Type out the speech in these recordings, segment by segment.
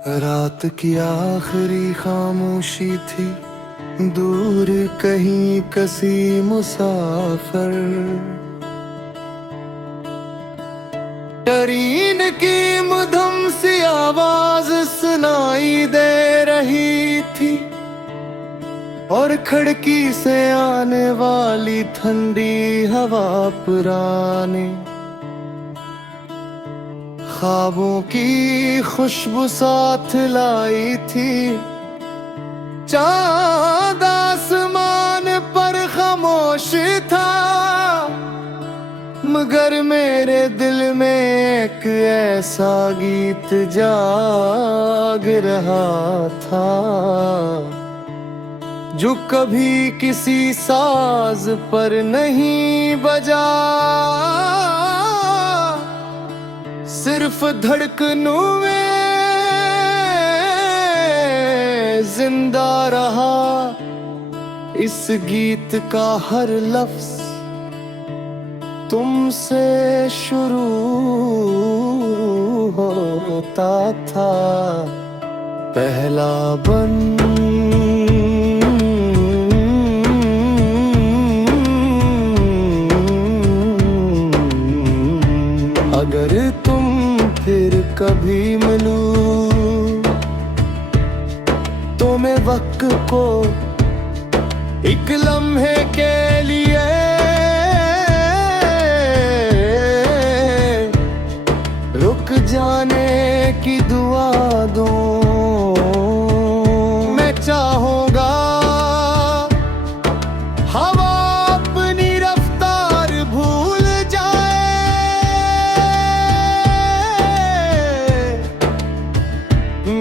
रात की आखिरी खामोशी थी, दूर कहीं कसी मुसाफिर। टरीन की मधुम सी आवाज सुनाई दे रही थी और खिड़की से आने वाली ठंडी हवा पुरानी ख्वाबों की खुशबू साथ लाई थी। चांद आसमान पर खामोश था, मगर मेरे दिल में एक ऐसा गीत जाग रहा था जो कभी किसी साज पर नहीं बजा, सिर्फ धड़कनों में जिंदा रहा। इस गीत का हर लफ्ज तुमसे शुरू होता था। पहला बंद अगर तुम फिर कभी मिलूं तो मैं वक्त को एक लम्हे के लिए रुक जाने की दुआ दूं। मैं चाहूंगा हवा अपनी रफ्तार भूल जाए,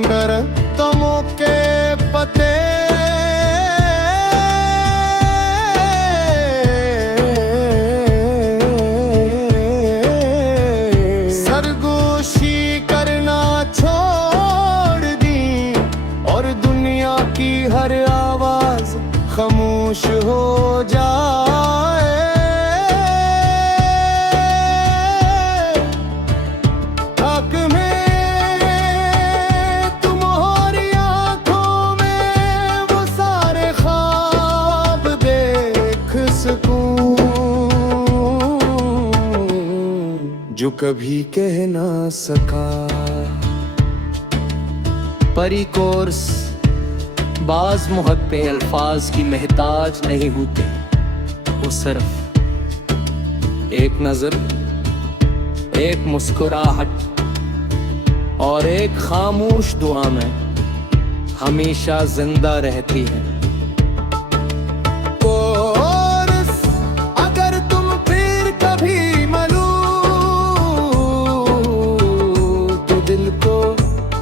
दरख्तों के पत्ते सरगोशी करना छोड़ दी और दुनिया की हर आवाज खामोश हो जाए। ताक में तुम्हारी आंखों में वो सारे ख्वाब देख सकूं जो कभी कह ना सका। परी कोर्स बाज मोहब्बत पे अल्फाज की महताज नहीं होते, वो सिर्फ एक नजर, एक मुस्कुराहट और एक खामोश दुआ में हमेशा जिंदा रहती है। कोर्स अगर तुम फिर कभी मिलो तो दिल को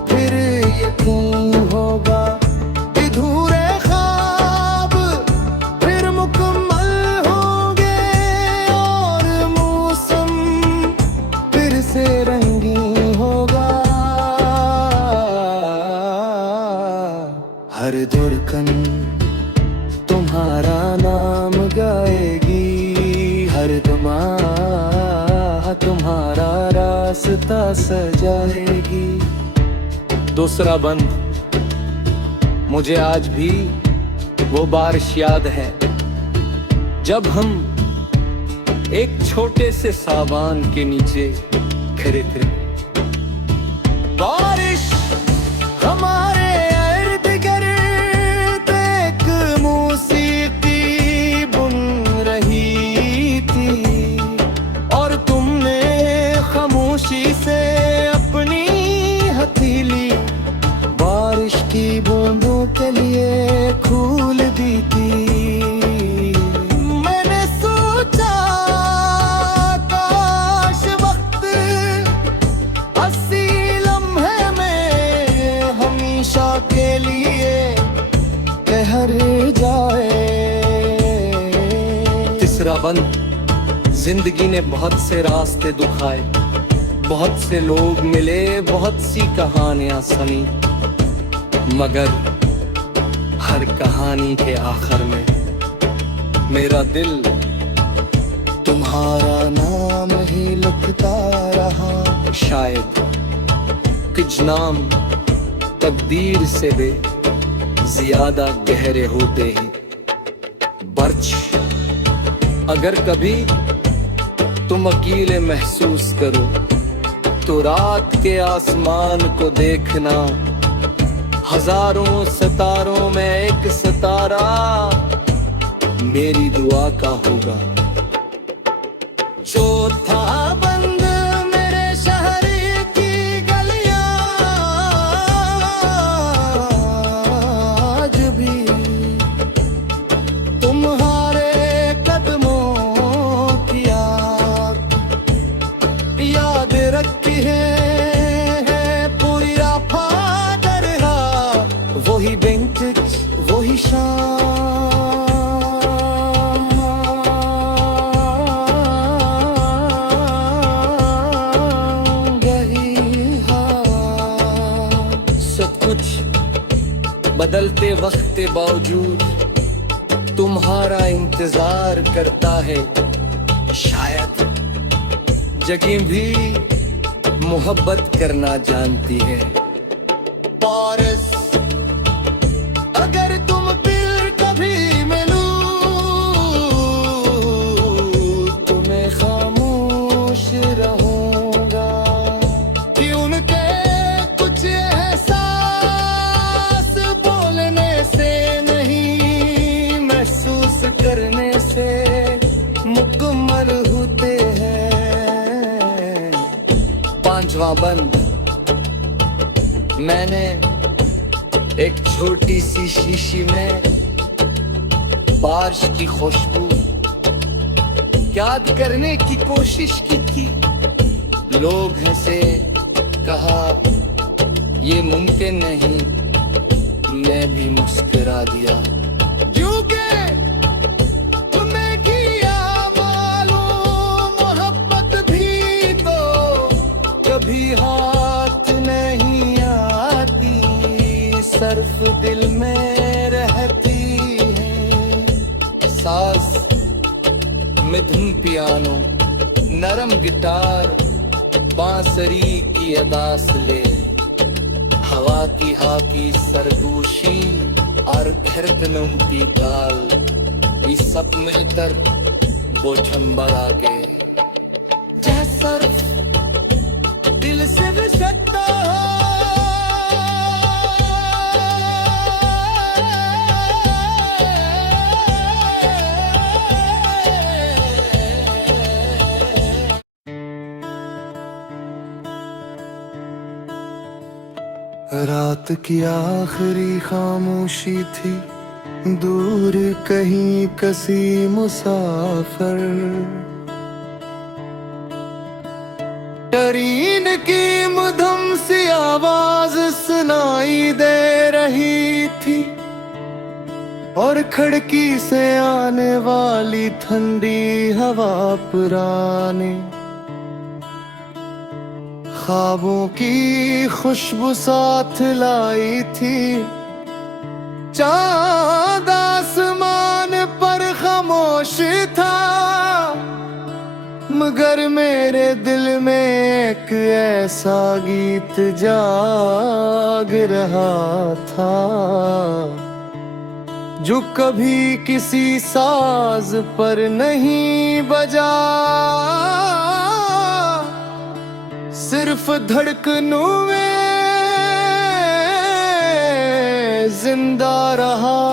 फिर यकीन होगा, अधूरे ख्वाब फिर मुकम्मल होंगे और मौसम फिर से रंगीन होगा। हर धड़कन तुम्हारा नाम गाएगी, हर दुआ तुम्हारा रास्ता सजाएगी। दूसरा बंद मुझे आज भी वो बारिश याद है जब हम एक छोटे से सावन के नीचे खड़े थे। बारिश हमारे इर्द गिर्द एक मौसीकी बुन रही थी और तुमने खामोशी से अपनी हथेली बारिश की बूंदों के लिए खोल दी थी। मैंने सोचा काश वक्त अस्सी लम्हे में हमेशा के लिए ठहर जाए। तीसरा बंद जिंदगी ने बहुत से रास्ते दिखाए, बहुत से लोग मिले, बहुत सी कहानियां सुनी, मगर हर कहानी के आखिर में मेरा दिल तुम्हारा नाम ही लिखता रहा। शायद कुछ नाम तकदीर से भी ज्यादा गहरे होते हैं। बर्च, अगर कभी तुम अकेले महसूस करो तो रात के आसमान को देखना, हजारों सितारों में एक सितारा मेरी दुआ का होगा। चौथा बंद मेरे शहर की गलियां आज भी तुम्हारे कदमों की याद रखती है। पूरी राफा वही बेंच वही शाम, सब कुछ बदलते वक्त के बावजूद तुम्हारा इंतजार करता है। शायद जगह भी मोहब्बत करना जानती है। पारस, अगर तुम फिर कभी मिलूं तो मैं खामोश रहूंगा कि उनके कुछ एहसास बोलने से नहीं, महसूस करने से मुकम्मल होते हैं। पांचवा बंद, मैंने एक छोटी सी शीशी में बारिश की खुशबू याद करने की कोशिश की थी। लोग हंसे, कहा ये मुमकिन नहीं, मैं भी मुस्कुरा दिया। क्योंकि तुम्हें किया मालूम मोहब्बत भी तो कभी हाथ नहीं आती, सिर्फ दिल में रहती है। साज में धुन पियानो, नरम गिटार, बांसुरी की अदा से ले, हवा की हाकी सरगोशी और घरतनों की ताल, ये सब मिलकर वो झंबर आ गए। सिर्फ दिल से भी सकता रात की आखिरी खामोशी थी, दूर कहीं कसी मुसाफिर, टरीन की मधुम सी आवाज सुनाई दे रही थी और खिड़की से आने वाली ठंडी हवा पुरानी ख्वाबों की खुशबू साथ लाई थी। चांद आसमान पर खामोश था, मगर मेरे दिल में एक ऐसा गीत जाग रहा था जो कभी किसी साज पर नहीं बजा, सिर्फ धड़कनों में जिंदा रहा।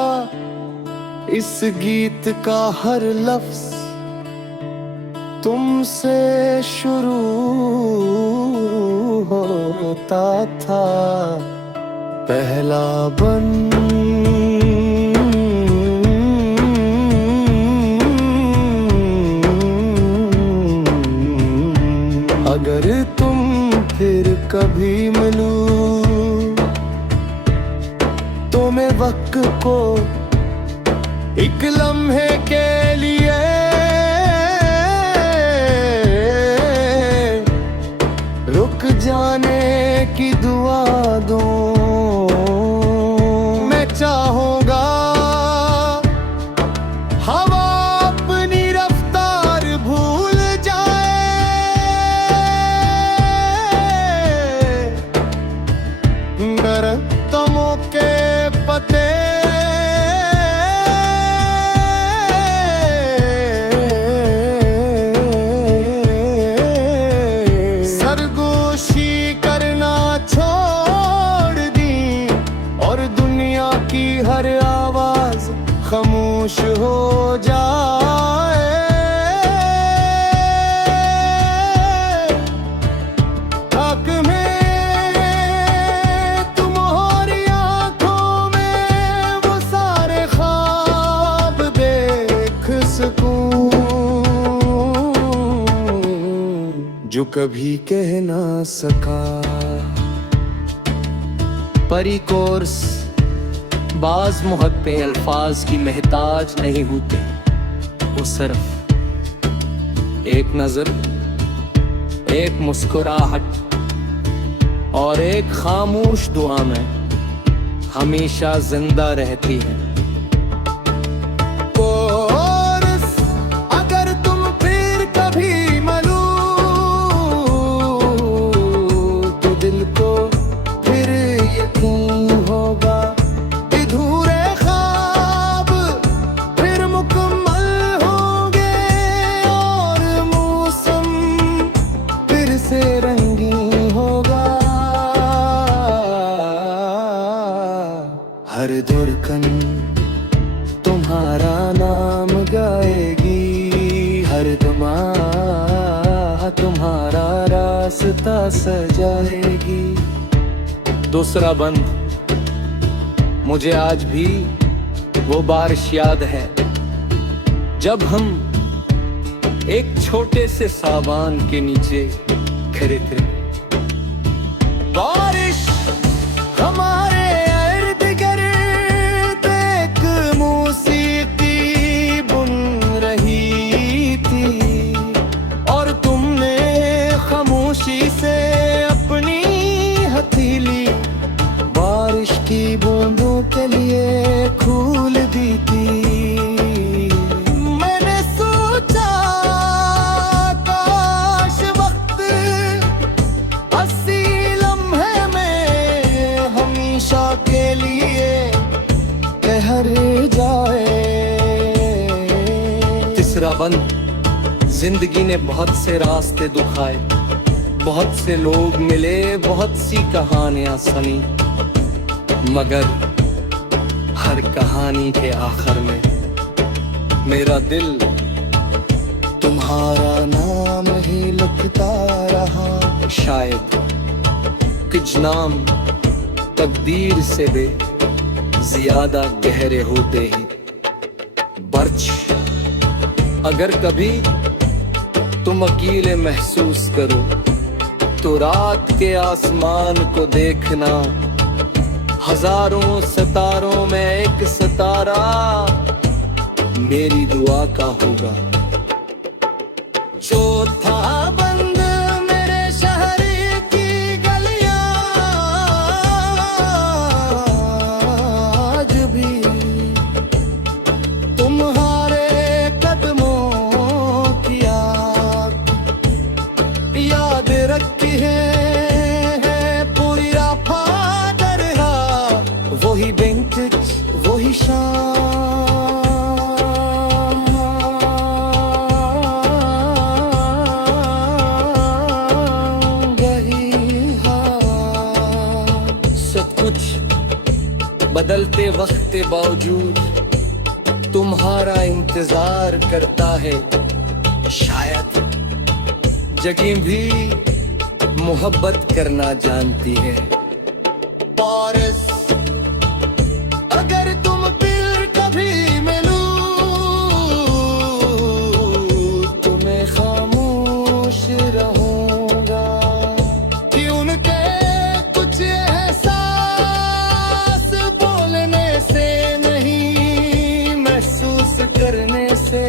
इस गीत का हर लफ्ज तुमसे शुरू होता था। पहला बंद अगर तुम फिर कभी मिलूं तो मैं वक्त को एक लम्हे के लिए रुक जाने की दुआ दूं। मैं चाहूंगा हवा अपनी रफ्तार भूल जाए, जो कभी कह ना सका। परी कोर्स बाज मोहब्बतें अल्फाज की महताज नहीं होते, वो सिर्फ एक नजर, एक मुस्कुराहट और एक खामोश दुआ में हमेशा जिंदा रहती है। अगर तुम फिर कभी मिलो तो दिल को फिर यकीन होगा, अधूरे ख्वाब फिर मुकम्मल होंगे और मौसम फिर से रंगीन होगा। हर धड़कन तुम्हारा नाम गाएगी, हर दुआ तुम्हारा रास्ता सजाएगी। दूसरा बंद, मुझे आज भी वो बारिश याद है जब हम एक छोटे से सावन के नीचे खड़े थे। बारिश हमारे इर्द गिर्द एक मौसीकी बुन रही थी और तुमने खामोशी से अपनी हथेली बारिश की बूंदों के लिए खोल दी थी। मैंने सोचा काश वक्त अस्सी लम्हे में हमेशा के लिए ठहर जाए। तीसरा बंद, जिंदगी ने बहुत से रास्ते दिखाए, बहुत से लोग मिले, बहुत सी कहानियां सुनी, मगर हर कहानी के आखिर में मेरा दिल तुम्हारा नाम ही लिखता रहा। शायद कुछ नाम तकदीर से भी ज्यादा गहरे होते ही। बर्च, अगर कभी तुम अकेले महसूस करो तो रात के आसमान को देखना, हजारों सितारों में एक सितारा मेरी दुआ का होगा। चौथा बंद, मेरे शहर की गलियां आज भी तुम्हारे कदमों की याद रखती है। पूरी राफा वही विंटेज, वही शाम, वही हाल। सब कुछ बदलते वक्त के बावजूद तुम्हारा इंतजार करता है। शायद जगह भी मोहब्बत करना जानती है। पारस, अगर तुम फिर कभी मिलो तो मैं खामोश रहूंगा कि उनके कुछ एहसास बोलने से नहीं, महसूस करने से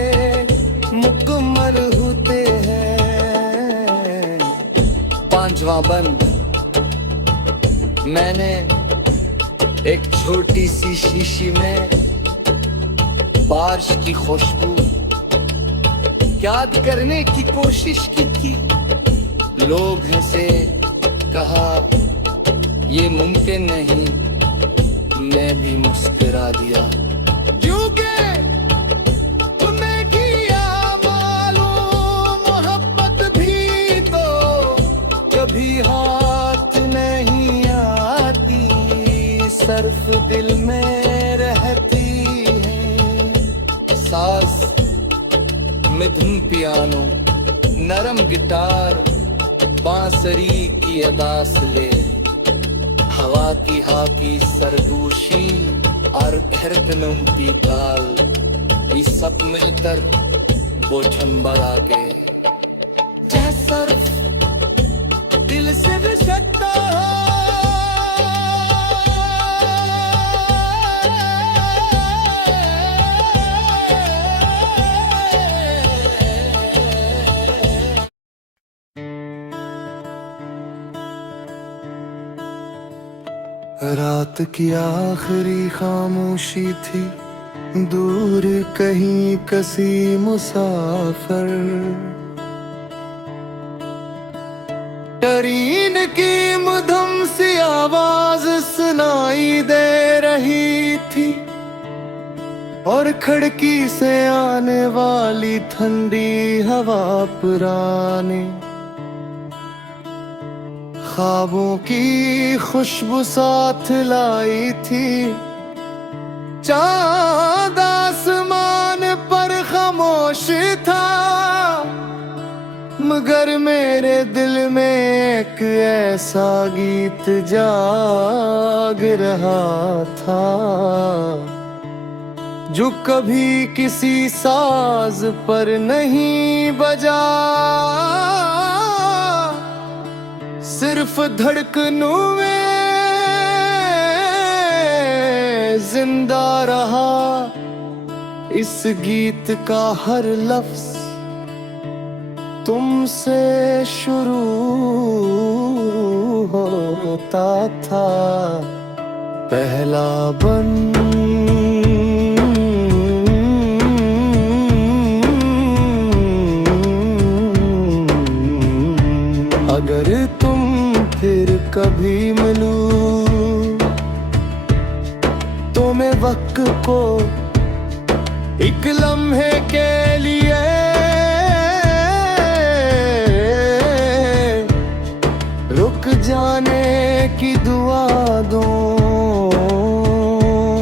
मुकम्मल होते हैं। पांचवा बंद, मैंने एक छोटी सी शीशी में बारिश की खुशबू याद करने की कोशिश की थी। लोग हंसे, कहा ये मुमकिन नहीं, मैं भी मुस्कुरा दिया। क्योंकि तुम्हें किया मालूम मोहब्बत भी तो कभी हाथ नहीं आती, सिर्फ दिल में रहती है। साज में धुन पियानो, नरम गिटार, बांसुरी की अदा से ले, हवा की हाकी सरदोशी और धड़कनों की ताल, ये सब मिलकर वो झंबर आ गए। जहाँ सिर्फ दिल से बिछड़ता रात की आखिरी खामोशी थी, दूर कहीं कसी मुसाफिर। टरीन की मधुम सी आवाज सुनाई दे रही थी और खिड़की से आने वाली ठंडी हवा पुरानी ख्वाबों की खुशबू साथ लाई थी। चांद आसमान पर खामोश था, मगर मेरे दिल में एक ऐसा गीत जाग रहा था जो कभी किसी साज पर नहीं बजा, सिर्फ धड़कनों में जिंदा रहा। इस गीत का हर लफ्ज तुमसे शुरू होता था। पहला बंद अगर तुम फिर कभी मिलूं तो मैं वक्त को एक लम्हे के लिए रुक जाने की दुआ दूं।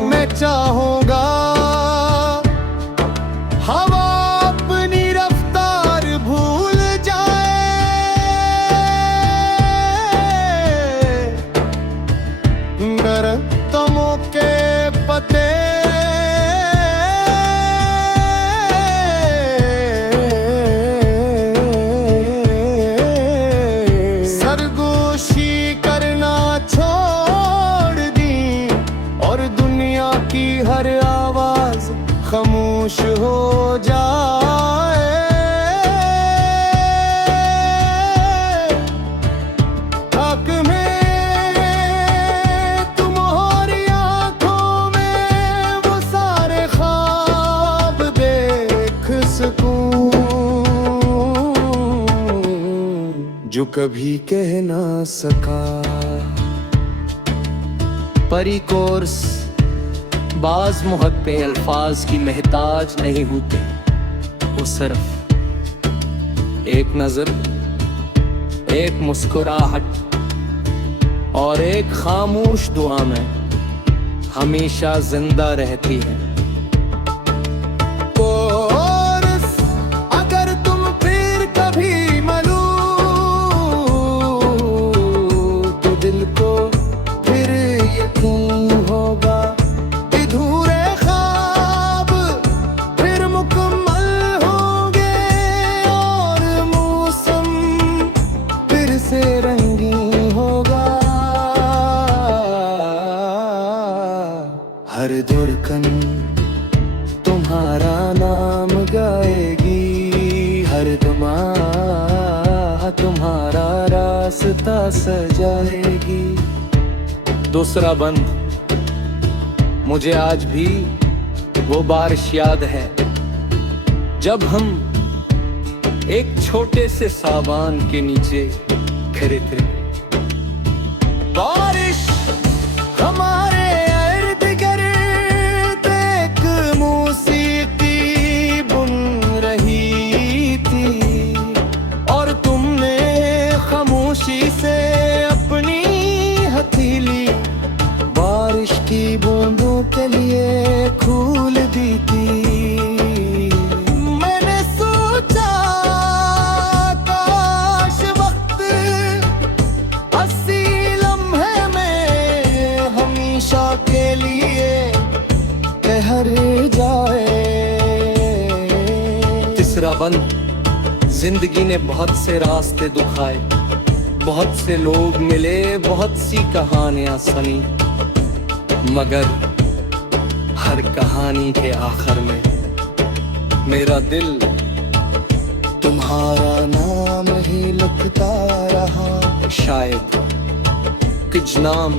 मैं चाहूंगा हवा अपनी रफ्तार भूल जाए, गरतमों के पते की हर आवाज खामोश हो जाए। हक में तुम्हारी आंखों में वो सारे ख्वाब देख सकूं जो कभी कह ना सका। परी कोर्स बाज मोहब्बतें अल्फाज की महताज नहीं होते, वो सिर्फ एक नजर, एक मुस्कुराहट और एक खामोश दुआ में हमेशा जिंदा रहती है। कोर्स अगर तुम फिर कभी मिलो तो दिल को फिर यकीन होगा, अधूरे ख्वाब फिर मुकम्मल होंगे और मौसम फिर से रंगीन होगा। हर धड़कन तुम्हारा नाम गाएगी, हर दुआ तुम्हारा रास्ता सजाएगी। दूसरा बंद मुझे आज भी वो बारिश याद है जब हम एक छोटे से सावन के नीचे खड़े थे। बारिश हमारे इर्द गिर्द एक मौसीकी बुन रही थी और तुमने खामोशी से अपनी हथेली बारिश की बूंदों के लिए खोल दी थी। मैंने सोचा काश वक्त अस्सी लम्हे में हमेशा के लिए ठहर जाए। तीसरा बंद जिंदगी ने बहुत से रास्ते दुखाए, बहुत से लोग मिले, बहुत सी कहानियां सुनी, मगर हर कहानी के आखिर में मेरा दिल तुम्हारा नाम ही लिखता रहा। शायद कुछ नाम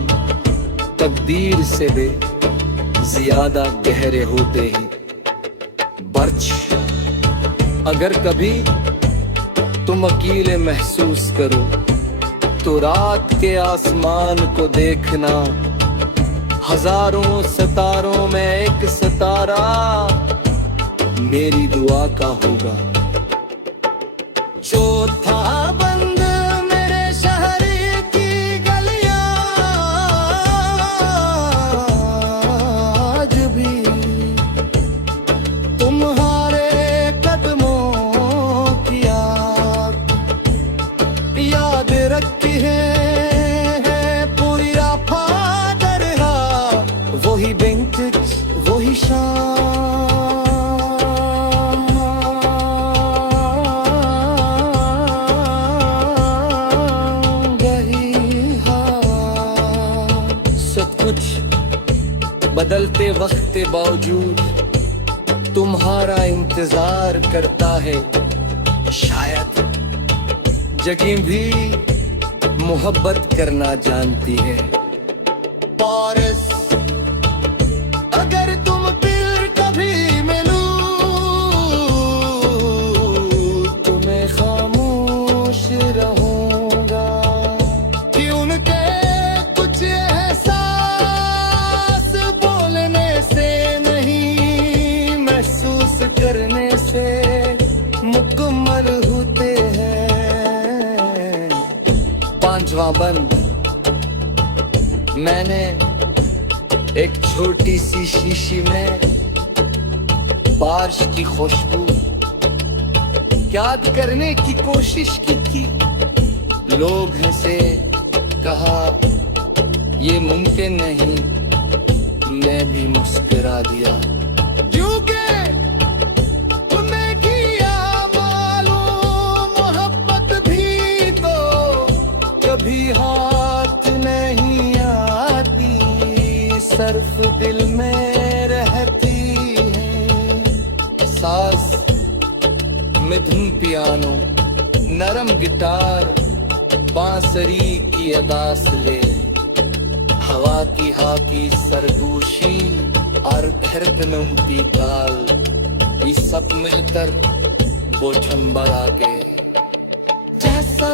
तकदीर से भी ज्यादा गहरे होते ही। बर्च, अगर कभी तुम अकेले महसूस करो तो रात के आसमान को देखना, हजारों सितारों में एक सितारा मेरी दुआ का होगा। चौथा बंद मेरे शहर की गलियां आज भी तुम्हारे कदमों की याद रखी है पूरी राफा, वही विंटेज वही शाम, वही हाल। सब कुछ बदलते वक्त के बावजूद तुम्हारा इंतजार करता है। शायद जगह भी मोहब्बत करना जानती है। पारिस, अगर तुम फिर कभी मिलूं तुम्हें खामोश रहूंगा कि उनके कुछ एहसास बोलने से नहीं, महसूस करने से मुकम्मल होते हैं। पांचवा बंद, मैंने एक छोटी सी शीशी में बारिश की खुशबू याद करने की कोशिश की थी। लोग हंसे, कहा ये मुमकिन नहीं, मैं भी मुस्कुरा दिया क्योंकि तुम्हें किया मालूम मोहब्बत भी तो कभी हाथ नहीं आती, सिर्फ दिल में रहती है। साज में धुन पियानो, नरम गिटार, बांसुरी की अदा से हवा की हाकी सरगोशी और धड़कनों ताल, ये सब मिलकर वो छंबर आ गए। जैसा